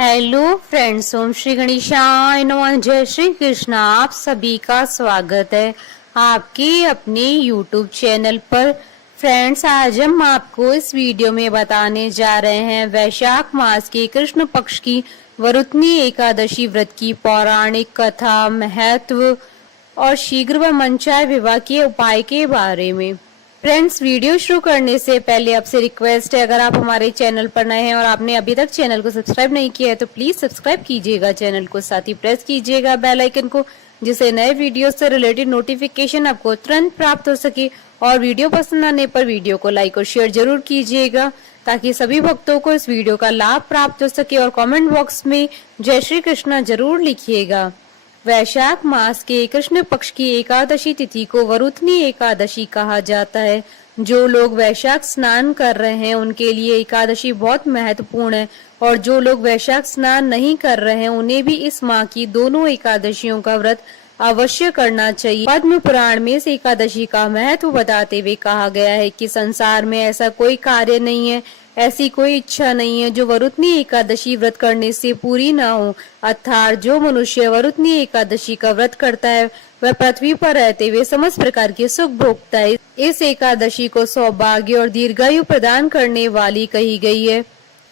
Hello friends, ओम श्री गणेशाय नमः। जय श्री कृष्ण। आप सभी का स्वागत है आपके अपने यूट्यूब चैनल पर। फ्रेंड्स, आज हम आपको इस वीडियो में बताने जा रहे हैं वैशाख मास के कृष्ण पक्ष की वरुथनी एकादशी व्रत की पौराणिक कथा, महत्व और शीघ्र व मनचाहे विवाह के उपाय के बारे में। फ्रेंड्स, वीडियो शुरू करने से पहले आपसे रिक्वेस्ट है, अगर आप हमारे चैनल पर नए हैं और आपने अभी तक चैनल को सब्सक्राइब नहीं किया है तो प्लीज सब्सक्राइब कीजिएगा चैनल को, साथ ही प्रेस कीजिएगा बेल आइकन को, जिससे नए वीडियो से रिलेटेड नोटिफिकेशन आपको तुरंत प्राप्त हो सके। और वीडियो पसंद आने पर वीडियो को लाइक और शेयर जरूर कीजिएगा ताकि सभी भक्तों को इस वीडियो का लाभ प्राप्त हो सके। और कमेंट बॉक्स में जय श्री कृष्ण जरूर लिखिएगा। वैशाख मास के कृष्ण पक्ष की एकादशी तिथि को वरुथनी एकादशी कहा जाता है। जो लोग वैशाख स्नान कर रहे हैं उनके लिए एकादशी बहुत महत्वपूर्ण है, और जो लोग वैशाख स्नान नहीं कर रहे हैं उन्हें भी इस माह की दोनों एकादशियों का व्रत अवश्य करना चाहिए। पद्म पुराण में इस एकादशी का महत्व बताते हुए कहा गया है कि संसार में ऐसा कोई कार्य नहीं है, ऐसी कोई इच्छा नहीं है जो वरुथनी एकादशी व्रत करने से पूरी न हो। अर्थात जो मनुष्य वरुथनी एकादशी का व्रत करता है वह पृथ्वी पर रहते हुए समस्त प्रकार के सुख भोगता है। इस एकादशी को सौभाग्य और दीर्घायु प्रदान करने वाली कही गई है।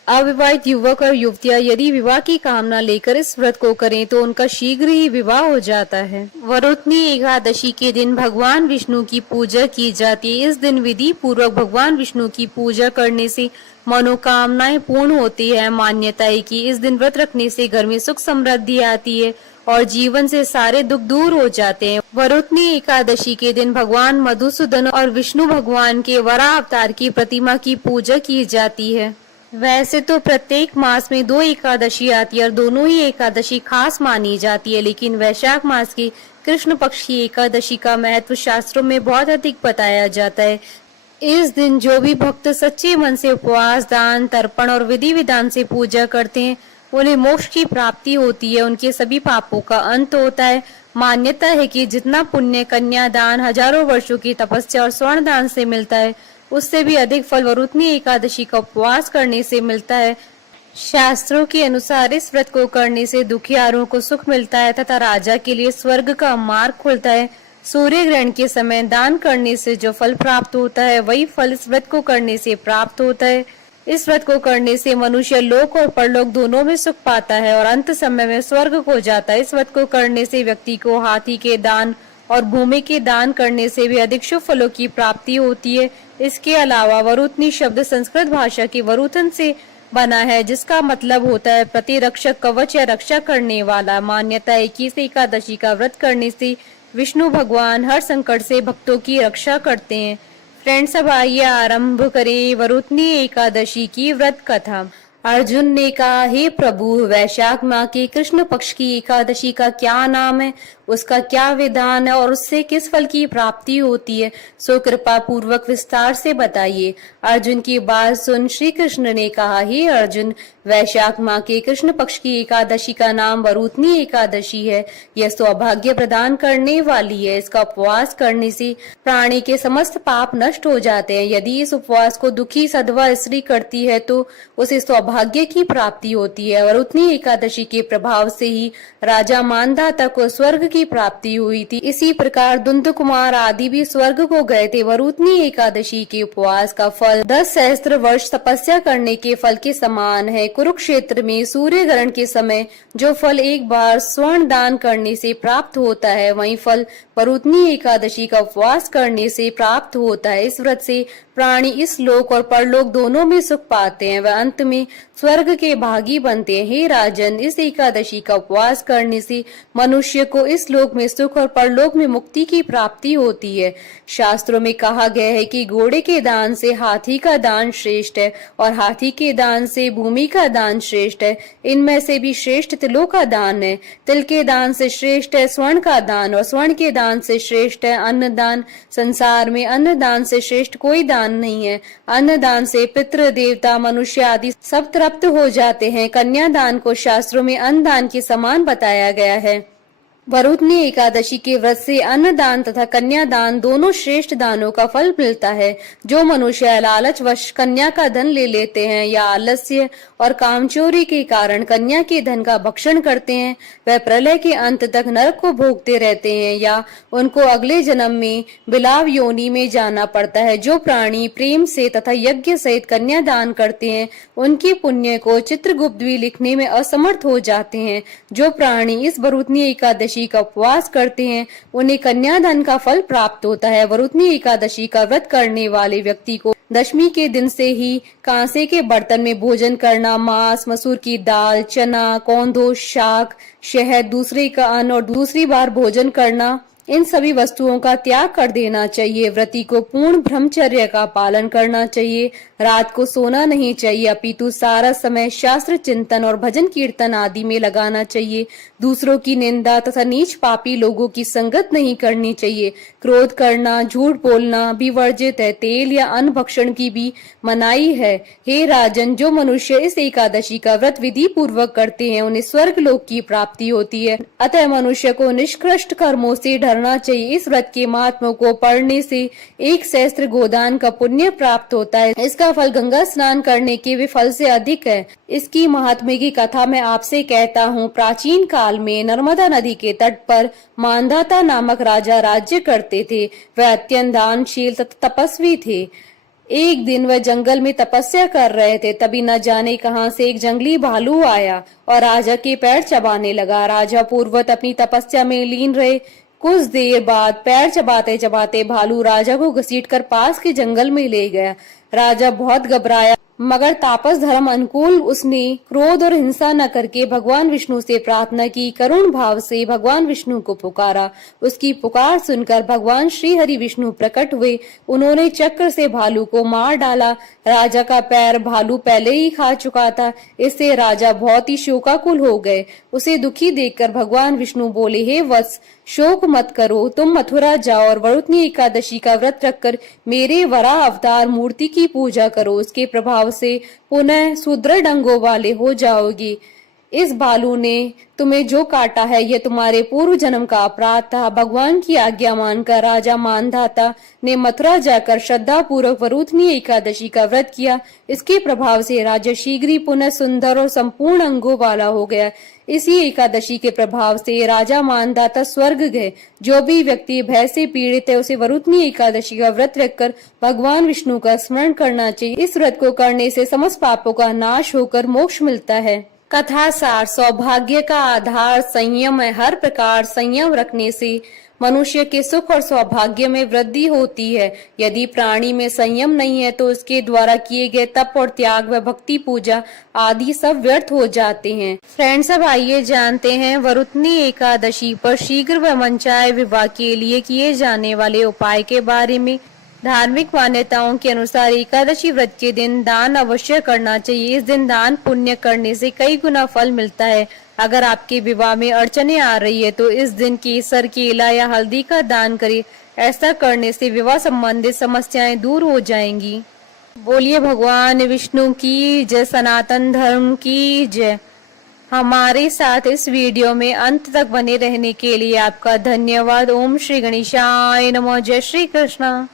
अविवाहित युवक और युवतियां यदि विवाह की कामना लेकर इस व्रत को करें तो उनका शीघ्र ही विवाह हो जाता है। वरुथनी एकादशी के दिन भगवान विष्णु की पूजा की जाती है। इस दिन विधि पूर्वक भगवान विष्णु की पूजा करने से मनोकामनाएं पूर्ण होती है। मान्यता है कि इस दिन व्रत रखने से घर में सुख समृद्धि आती है और जीवन से सारे दुख दूर हो जाते हैं। वरुथनी एकादशी के दिन भगवान मधुसूदन और विष्णु भगवान के वराह अवतार की प्रतिमा की पूजा की जाती है। वैसे तो प्रत्येक मास में 2 एकादशी आती है और दोनों ही एकादशी खास मानी जाती है, लेकिन वैशाख मास की कृष्ण पक्ष की एकादशी का महत्व शास्त्रों में बहुत अधिक बताया जाता है। इस दिन जो भी भक्त सच्चे मन से उपवास, दान, तर्पण और विधि विधान से पूजा करते हैं उन्हें मोक्ष की प्राप्ति होती है, उनके सभी पापों का अंत होता है। मान्यता है कि जितना पुण्य कन्यादान, हजारों वर्षों की तपस्या और स्वर्ण दान से मिलता है उससे भी अधिक फल वरुथनी एकादशी का उपवास करने से मिलता है। शास्त्रों के अनुसार इस व्रत को करने से दुखियारों को सुख मिलता है तथा राजा के लिए स्वर्ग का मार्ग खुलता है। सूर्य ग्रहण के समय दान करने से जो फल प्राप्त होता है वही फल इस व्रत को करने से प्राप्त होता है। इस व्रत को करने से मनुष्य लोक और परलोक दोनों में सुख पाता है और अंत समय में स्वर्ग को जाता है। इस व्रत को करने से व्यक्ति को हाथी के दान और भूमि के दान करने से भी अधिक शुभ फलों की प्राप्ति होती है। इसके अलावा वरुथनी शब्द संस्कृत भाषा के वरुथन से बना है, जिसका मतलब होता है प्रतिरक्षक, कवच या रक्षा करने वाला। मान्यता है कि इस एकादशी का व्रत करने से विष्णु भगवान हर संकट से भक्तों की रक्षा करते हैं। फ्रेंड्स, अब आइए आरंभ करें वरुथनी एकादशी की व्रत कथा। अर्जुन ने कहा, हे प्रभु, वैशाख माह के कृष्ण पक्ष की एकादशी का क्या नाम है, उसका क्या विधान है और उससे किस फल की प्राप्ति होती है, सो कृपा पूर्वक विस्तार से बताइए। अर्जुन की बात सुन श्री कृष्ण ने कहा, हे अर्जुन, वैशाख माह के कृष्ण पक्ष की एकादशी का नाम वरुथनी एकादशी है। यह सौभाग्य प्रदान करने वाली है। इसका उपवास करने से प्राणी के समस्त पाप नष्ट हो जाते हैं। यदि इस उपवास को दुखी सधवा स्त्री करती है तो उसे सौभाग्य की प्राप्ति होती है। वरुथनी एकादशी के प्रभाव से ही राजा मानधाता को स्वर्ग की प्राप्ति हुई थी। इसी प्रकार दुंदु कुमार आदि भी स्वर्ग को गए थे। वरुथनी एकादशी के उपवास का फल 10 सहस्त्र वर्ष तपस्या करने के फल के समान है। कुरुक्षेत्र में सूर्य ग्रहण के समय जो फल एक बार स्वर्ण दान करने से प्राप्त होता है, वही फल वरुथनी एकादशी का उपवास करने से प्राप्त होता है। इस व्रत से प्राणी इस लोक और परलोक दोनों में सुख पाते हैं, वह अंत में स्वर्ग के भागी बनते हैं। हे राजन, इस एकादशी का उपवास करने से मनुष्य को इस लोक में सुख और परलोक में मुक्ति की प्राप्ति होती है। शास्त्रों में कहा गया है कि घोड़े के दान से हाथी का दान श्रेष्ठ है और हाथी के दान से भूमि का दान श्रेष्ठ है। इनमें से भी श्रेष्ठ तिलों का दान है। तिल के दान से श्रेष्ठ है स्वर्ण का दान और स्वर्ण के दान से श्रेष्ठ है अन्न दान। संसार में अन्न दान से श्रेष्ठ कोई दान नहीं है। अन्न दान से पितृ, देवता, मनुष्य आदि सब तृप्त हो जाते हैं। कन्यादान को शास्त्रों में अन्न दान के समान बताया गया है। वरुथनी एकादशी के व्रत से अन्न दान तथा कन्या दान दोनों श्रेष्ठ दानों का फल मिलता है। जो मनुष्य लालचवश कन्या का धन ले लेते हैं या आलस्य और कामचोरी के कारण कन्या के धन का भक्षण करते हैं, वह प्रलय के अंत तक नरक को भोगते रहते हैं या उनको अगले जन्म में बिलाव योनि में जाना पड़ता है। जो प्राणी प्रेम से तथा यज्ञ सहित कन्या दान करते हैं, उनके पुण्य को चित्रगुप्त भी लिखने में असमर्थ हो जाते हैं। जो प्राणी इस वरुथनी एकादशी का उपवास करते हैं, उन्हें कन्यादान का फल प्राप्त होता है। वरुथनी एकादशी का व्रत करने वाले व्यक्ति को दशमी के दिन से ही कांसे के बर्तन में भोजन करना, मांस, मसूर की दाल, चना, कौंधो, शाक, शहद, दूसरे का अन्न और दूसरी बार भोजन करना, इन सभी वस्तुओं का त्याग कर देना चाहिए। व्रती को पूर्ण ब्रह्मचर्य का पालन करना चाहिए। रात को सोना नहीं चाहिए, अपितु सारा समय शास्त्र चिंतन और भजन कीर्तन आदि में लगाना चाहिए। दूसरों की निंदा तथा नीच पापी लोगों की संगत नहीं करनी चाहिए। क्रोध करना, झूठ बोलना भी वर्जित है। तेल या अन्न भक्षण की भी मनाही है। हे राजन, जो मनुष्य इस एकादशी का व्रत विधि पूर्वक करते हैं, उन्हें स्वर्ग लोक की प्राप्ति होती है। अतः मनुष्य को निष्कृष्ट कर्मों से डरना चाहिए। इस व्रत के महात्म्य को पढ़ने से 1 सहस्त्र गोदान का पुण्य प्राप्त होता है। इसका फल गंगा स्नान करने के भी फल से अधिक है। इसकी महात्म्य की कथा मैं आपसे कहता हूँ। प्राचीन काल में नर्मदा नदी के तट पर मानधाता नामक राजा राज्य करते थे। वह अत्यंत दानशील तथा तपस्वी थे। एक दिन वह जंगल में तपस्या कर रहे थे, तभी न जाने कहां से एक जंगली भालू आया और राजा के पैर चबाने लगा। राजा पूर्ववत अपनी तपस्या में लीन रहे। कुछ देर बाद पैर चबाते चबाते भालू राजा को घसीटकर पास के जंगल में ले गया। राजा बहुत घबराया, मगर तापस धर्म अनुकूल उसने क्रोध और हिंसा न करके भगवान विष्णु से प्रार्थना की। करुण भाव से भगवान विष्णु को पुकारा। उसकी पुकार सुनकर भगवान श्री हरि विष्णु प्रकट हुए। उन्होंने चक्र से भालू को मार डाला। राजा का पैर भालू पहले ही खा चुका था। इससे राजा बहुत ही शोकाकुल हो गए। उसे दुखी देखकर भगवान विष्णु बोले, हे वत्स, शोक मत करो, तुम मथुरा जाओ और वरुथनी एकादशी का व्रत रखकर मेरे वराह अवतार मूर्ति की पूजा करो। उसके प्रभाव से पुनः सुदृढ़ अंगों वाले हो जाओगी। इस भालू ने तुम्हें जो काटा है, यह तुम्हारे पूर्व जन्म का अपराध था। भगवान की आज्ञा मानकर राजा मानधाता ने मथुरा जाकर श्रद्धा पूर्वक वरुथनी एकादशी का व्रत किया। इसके प्रभाव से राजा शीघ्र ही पुनः सुंदर और संपूर्ण अंगों वाला हो गया। इसी एकादशी के प्रभाव से राजा मानधाता स्वर्ग गए। जो भी व्यक्ति भय से पीड़ित है, उसे वरुथनी एकादशी का व्रत रखकर भगवान विष्णु का स्मरण करना चाहिए। इस व्रत को करने से समस्त पापों का नाश होकर मोक्ष मिलता है। कथा सार, सौभाग्य का आधार संयम है। हर प्रकार संयम रखने से मनुष्य के सुख और सौभाग्य में वृद्धि होती है। यदि प्राणी में संयम नहीं है, तो उसके द्वारा किए गए तप और त्याग व भक्ति पूजा आदि सब व्यर्थ हो जाते हैं। फ्रेंड्स, अब आइए जानते हैं वरुथनी एकादशी पर शीघ्र व मनचाहे विवाह के लिए किए जाने वाले उपाय के बारे में। धार्मिक मान्यताओं के अनुसार एकादशी व्रत के दिन दान अवश्य करना चाहिए। इस दिन दान पुण्य करने से कई गुना फल मिलता है। अगर आपके विवाह में अड़चने आ रही है, तो इस दिन केसर, केला या हल्दी का दान करें। ऐसा करने से विवाह संबंधित समस्याएं दूर हो जाएंगी। बोलिए भगवान विष्णु की जय, सनातन धर्म की जय। हमारे साथ इस वीडियो में अंत तक बने रहने के लिए आपका धन्यवाद। ओम श्री गणेशाय नमः। जय श्री कृष्ण।